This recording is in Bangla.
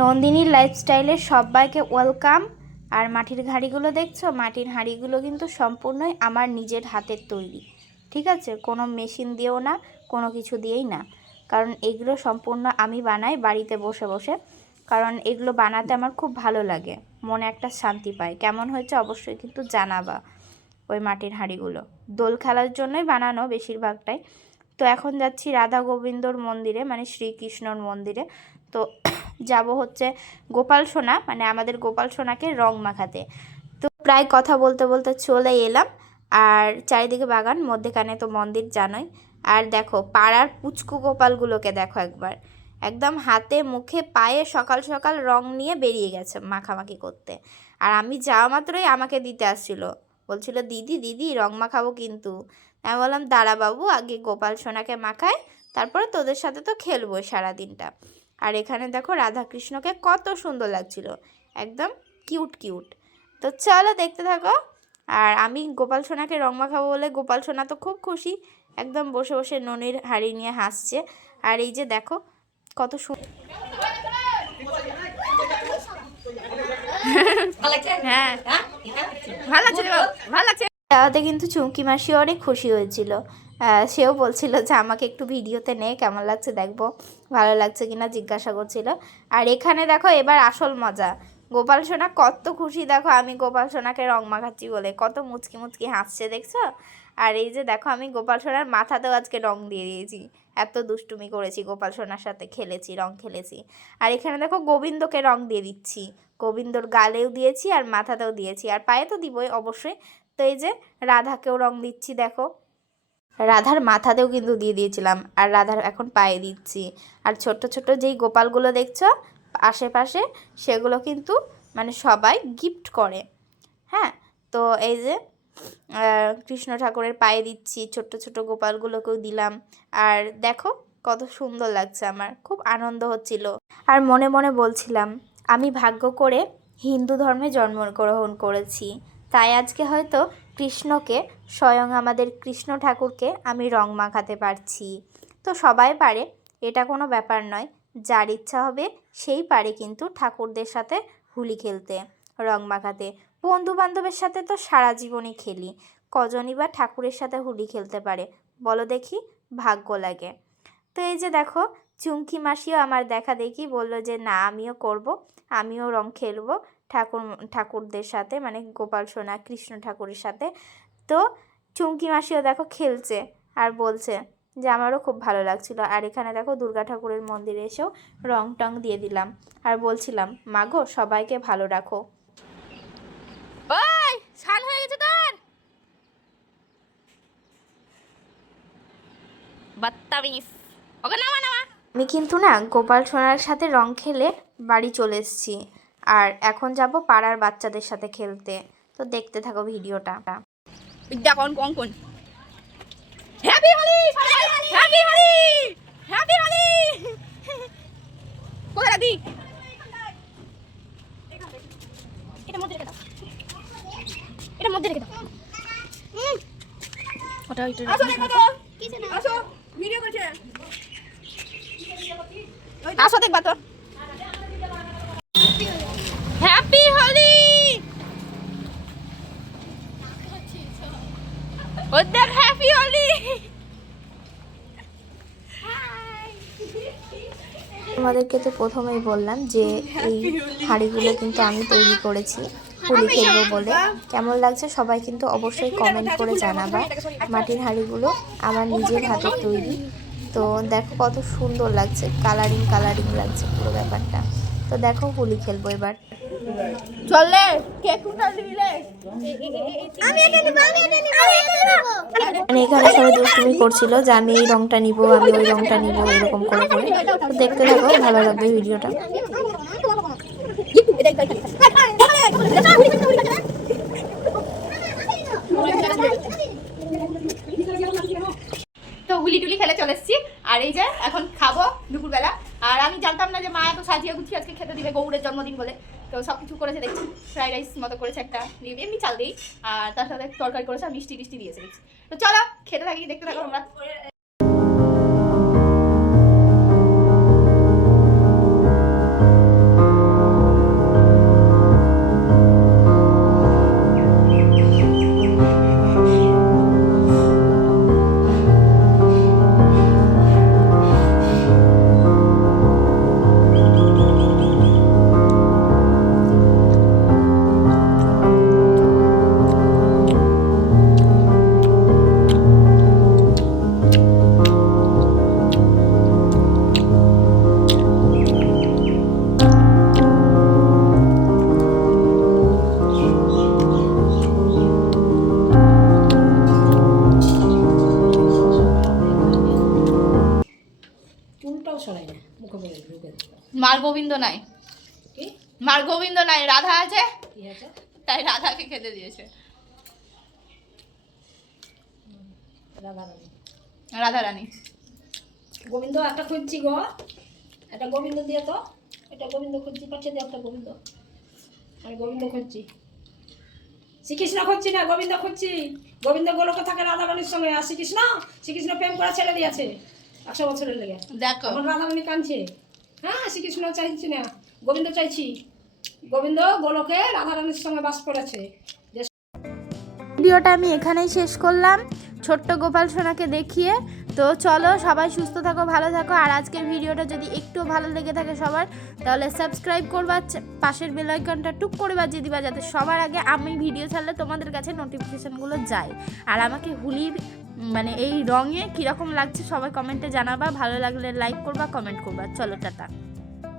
নন্দিনীর লাইফস্টাইলে সবাইকে ওয়েলকাম। আর মাটির হাঁড়িগুলো দেখছো, মাটির হাঁড়িগুলো কিন্তু সম্পূর্ণই আমার নিজের হাতের তৈরি, ঠিক আছে? কোনো মেশিন দিয়েও না, কোনো কিছু দিয়েই না, কারণ এগুলো সম্পূর্ণ আমি বানাই বাড়িতে বসে বসে। কারণ এগুলো বানাতে আমার খুব ভালো লাগে, মনে একটা শান্তি পায়। কেমন হয়েছে অবশ্যই কিন্তু জানাবা। ওই মাটির হাঁড়িগুলো দোল খেলার জন্যই বানানো বেশিরভাগটাই। তো এখন যাচ্ছি রাধা গোবিন্দর মন্দিরে, মানে শ্রীকৃষ্ণর মন্দিরে। তো যাব হচ্ছে গোপাল সোনা, মানে আমাদের গোপাল সোনাকে রং মাখাতে। তো প্রায় কথা বলতে বলতে চলে এলাম। আর চারিদিকে বাগান, মধ্যেখানে তো মন্দির জানোই। আর দেখো পাড়ার পুচকু গোপালগুলোকে দেখো একবার, একদম হাতে মুখে পায়ে সকাল সকাল রং নিয়ে বেরিয়ে গেছে মাখামাখি করতে। আর আমি যাওয়া মাত্রই আমাকে দিতে আসছিল, বলছিল দিদি দিদি রং মাখাবো কিন্তু। আমি বললাম দাঁড়া বাবু, আগে গোপাল সোনাকে মাখায়, তারপরে তোদের সাথে তো খেলবো সারাদিনটা। আর এখানে দেখো রাধাকৃষ্ণকে কত সুন্দর লাগছিল, একদম কিউট কিউট। তো চলো দেখতে থাকো। আর আমি গোপাল সোনাকে রং মাখাবো বলে গোপাল সোনা তো খুব খুশি, একদম বসে বসে ননির হাঁড়ি নিয়ে হাসছে। আর এই যে দেখো কত সুন্দর, হ্যাঁ ভালো লাগছে, ভালো লাগছে। তাতে কিন্তু চুমকি মাসি অনেক খুশি হয়েছিল। সেও বলছিল যে আমাকে একটু ভিডিওতে নে, কেমন লাগছে দেখবো, ভালো লাগছে কিনা জিজ্ঞাসা করছিল। আর এখানে দেখো এবার আসল মজা, গোপাল সোনা কত খুশি দেখো, আমি গোপাল সোনাকে রং মাখাচ্ছি বলে কত মুচকি মুচকি হাসছে দেখছো। আর এই যে দেখো আমি গোপাল সোনার মাথাতেও আজকে রং দিয়ে দিয়েছি, এত দুষ্টুমি করেছি, গোপাল সোনার সাথে খেলেছি, রং খেলেছি। আর এখানে দেখো গোবিন্দকে রং দিয়ে দিচ্ছি, গোবিন্দর গালেও দিয়েছি আর মাথাতেও দিয়েছি, আর পায়ে তো দিবই অবশ্যই। তো এই যে রাধাকেও রং দিচ্ছি দেখো, রাধার মাথাতেও কিন্তু দিয়ে দিয়েছিলাম, আর রাধার এখন পায়ে দিচ্ছি। আর ছোট্ট ছোট্ট যেই গোপালগুলো দেখছো আশেপাশে, সেগুলো কিন্তু মানে সবাই গিফট করে। হ্যাঁ, তো এই যে কৃষ্ণ ঠাকুরের পায়ে দিচ্ছি, ছোট্ট ছোট্ট গোপালগুলোকেও দিলাম। আর দেখো কত সুন্দর লাগছে, আমার খুব আনন্দ হচ্ছিল। আর মনে মনে বলছিলাম আমি ভাগ্য করে হিন্দু ধর্মে জন্মগ্রহণ করেছি, তাই আজকে হয়তো কৃষ্ণকে, স্বয়ং আমাদের কৃষ্ণ ঠাকুরকে আমি রং মাখাতে পারছি। তো সবাই পারে, এটা কোনো ব্যাপার নয়, যার ইচ্ছা হবে সেই পারে কিন্তু ঠাকুরদের সাথে হোলি খেলতে, রং মাখাতে। বন্ধু বান্ধবের সাথে তো সারা জীবনই খেলি, কজনই বা ঠাকুরের সাথে হোলি খেলতে পারে বলো দেখি, ভাগ্য লাগে। তো এই যে দেখো চুমকি মাসিও আমার দেখা দেখি বলল যে না আমিও করব, আমিও রং খেলবো ঠাকুরদের সাথে, মানে গোপাল সোনা কৃষ্ণ ঠাকুরের সাথে। তো চুমকি মাসিও দেখো খেলছে আর বলছে যে আমারও খুব ভালো লাগছিল। আর এখানে দেখো দুর্গা ঠাকুরের মন্দিরে এসেও রং টং দিয়ে দিলাম, আর বলছিলাম মাগো সবাইকে ভালো রাখো। ওই স্নান হয়ে গেছে তোর, বাত্তামিস। ওকে নামা নামা। আমি কিন্তু না গোপাল সোনার সাথে রং খেলে বাড়ি চলে এসেছি, আর এখন যাব পাড়ার বাচ্চাদের সাথে খেলতে। তো দেখতে থাকো ভিডিওটা। কোন কোন কোন happy Holi, happy Holi, happy Holi. কোথায় রাখবি? এটা মধ্যে রেখে দাও, এটা মধ্যে রেখে দাও। ওটা একটু আসো, ভিডিও করছে, আসো দেখবা তো। হ্যাপি হোলি, ও দেখ হ্যাপি হোলি। তোমাদেরকে তো প্রথমেই বললাম যে এই হাঁড়িগুলো কিন্তু আমি তৈরি করেছি হোলি খেলবো বলে। কেমন লাগছে সবাই কিন্তু অবশ্যই কমেন্ট করে জানাবা। মাটির হাঁড়িগুলো আমার নিজের হাতের তৈরি। তো দেখো কত সুন্দর লাগছে, কালারিং কালারিং লাগছে পুরো ব্যাপারটা। তো দেখো হোলি খেলবো এবার। চলে মানে এখানে সবাই দুষ্টুমি করছিল যে আমি এই রংটা নিব, আমি ওই রংটা নিব, এরকম করে করে। তো দেখতে থাকো, ভালো লাগবে ভিডিওটা। তো হুলি টুলি খেলে চলে এসেছি, আর এই যে এখন খাবো দুপুরবেলা। আর আমি জানতাম না যে মা এত সাজিয়ে গুছিয়ে আজকে খেতে দিবে গৌড়ের জন্মদিন বলে। তো সব কিছু করেছে দেখছি, ফ্রাইড রাইস মতো করেছে একটা, এমনি চাল দিই, আর তার সাথে তরকারি করেছে, আর মিষ্টি টিষ্টি দিয়েছে দেখছি। তো চলো খেতে থাকি, দেখতে থাকো তোমরা। মার গোবিন্দ নাই, কি মার গোবিন্দ নাই, রাধা আছে, কি আছে? তাই রাধাকে খেতে দিয়েছে। রাধারানী, রাধা রানী। গোবিন্দ একটা খুঁজছি গো, একটা গোবিন্দ দিয়ে তো, এটা গোবিন্দ খুঁজছি, পাঠিয়ে দিয়ে একটা গোবিন্দ, আমি গোবিন্দ খুঁজছি, শ্রীকৃষ্ণ খুঁজছি না, গোবিন্দ খুঁজছি। গোবিন্দ গোলকে থাকে রাধারানীর সঙ্গে, আর শ্রীকৃষ্ণ প্রেম করে ছেড়ে দিয়েছে 100 বছরের লেগে। দেখো এখন রাধারানী কাঁদছে। হ্যাঁ, শ্রীকৃষ্ণ চাইছি না, গোবিন্দ চাইছি। গোবিন্দ গোলকে রাধারানীর সঙ্গে বাস করেছে। ভিডিওটা আমি এখানেই শেষ করলাম ছোট্ট গোপাল সোনাকে দেখিয়ে। তো চলো সবাই সুস্থ থাকো, ভালো থাকো। আর আজকের ভিডিওটা যদি একটু ভালো লেগে থাকে সবার, তাহলে সাবস্ক্রাইব করবা, পাশের বেল আইকনটা টুক করে বাজিয়ে দিবা, যাতে সবার আগে আমি ভিডিও ছাড়লে তোমাদের কাছে নোটিফিকেশানগুলো যায়। আর আমাকে হোলির মানে এই রঙে কীরকম লাগছে সবাই কমেন্টে জানাবা, ভালো লাগলে লাইক করবা, কমেন্ট করবা। চলো টাটা।